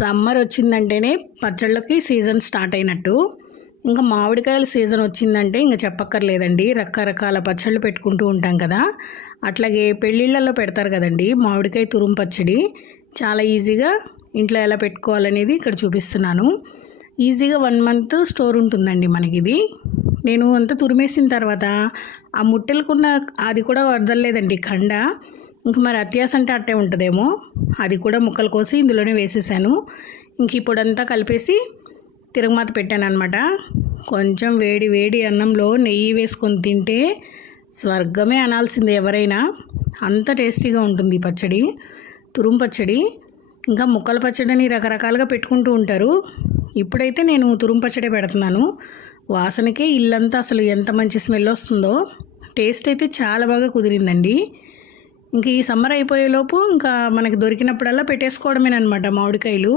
Summer వచ్చిందంటేనే పచ్చళ్ళకి season start అయినట్టు. ఇంకా మామిడికాయల సీజన్ వచ్చిందంటే ఇంకా చెప్పక్కర్లేదండి. రకరకాల పచ్చళ్ళు పెట్టుకుంటూ ఉంటాం కదా. అట్లాగే పెళ్ళిళ్ళల్లో పెడతారు కదండి మామిడికాయ తురుము పచ్చడి. చాలా ఈజీగా ఇంట్లో ఎలా పెట్టుకోవాలనేది ఇక్కడ చూపిస్తున్నాను. ఈజీగా 1 మంత్ స్టోర్ ఉంటుందండి మనకిది. నేను అంతా తురిమేసిన తర్వాత ఆ ముట్టెలకున్న అది కూడా వదలలేదండి కండ. ఇంక మరి అత్యాస అంటే అట్టే ఉంటుందేమో, అది కూడా ముక్కలు కోసి ఇందులోనే వేసేసాను. ఇంక ఇప్పుడంతా కలిపేసి తిరగమాత పెట్టాను అనమాట. కొంచెం వేడి వేడి అన్నంలో నెయ్యి వేసుకొని తింటే స్వర్గమే అనాల్సిందే ఎవరైనా. అంత టేస్టీగా ఉంటుంది ఈ పచ్చడి, తురుము పచ్చడి. ఇంకా ముక్కల పచ్చడిని రకరకాలుగా పెట్టుకుంటూ ఉంటారు. ఇప్పుడైతే నేను తురుము పచ్చడే పెడుతున్నాను. వాసనకే ఇల్లంతా అసలు ఎంత మంచి స్మెల్ వస్తుందో. టేస్ట్ అయితే చాలా బాగా కుదిరిందండి. ఇంక ఈ సమ్మర్ అయిపోయేలోపు ఇంకా మనకి దొరికినప్పుడల్లా పెట్టేసుకోవడమేనమాట మామిడికాయలు.